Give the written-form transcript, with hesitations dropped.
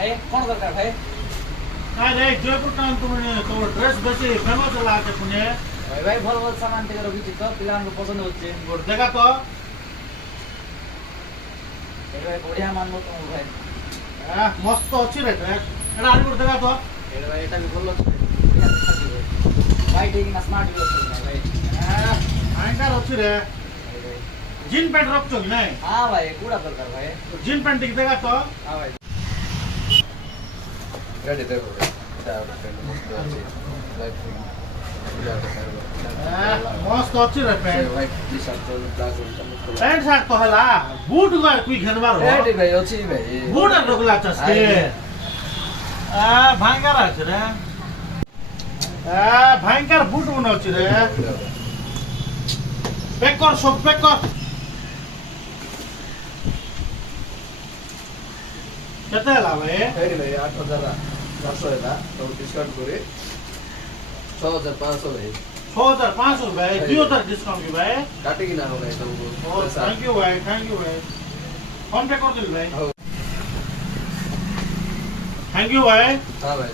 भाई कौन दरकार भाई अरे जयपुर टाउन तुमने तो ड्रेस बेसी फेमस लागे पुणे भाई भाई भल भल सामान टिके रखिछि तो पिलानको पसंद होচ্ছে गोट देखा तो ए भाई बढ़िया मानबो तो भाई मस्त अच्छी रे ड्रेस एटा आरी गोट देखा तो ए भाई एटा भी भल अछि भाई ठीक ना स्मार्ट भी अछि भाई आइंकार अच्छी रे जीन पैंट रखछो कि नहीं हां भाई कूड़ा दरकार भाई जीन पैंट टिके देखा तो हां भाई गाड़ी देखो मस्त अच्छी लाइट मस्त अच्छी रे pant white T shirt black pant shirt तो हला बूट गए कुई घेनबार हो एडी भाई अच्छी भाई बूट रखला चस्के भांगार अछि रे भांगार बूट मन अछि रे पैक कर सब पैक कर केते हला भाई एडी भाई 8500 है तो डिस्काउंट करे 6500 भाई 6500 भाई 2000 डिस्काउंट की भाई काटेगी ना हो भाई तुमको थैंक यू भाई फोन पे कर दिल भाई थैंक यू भाई हां भाई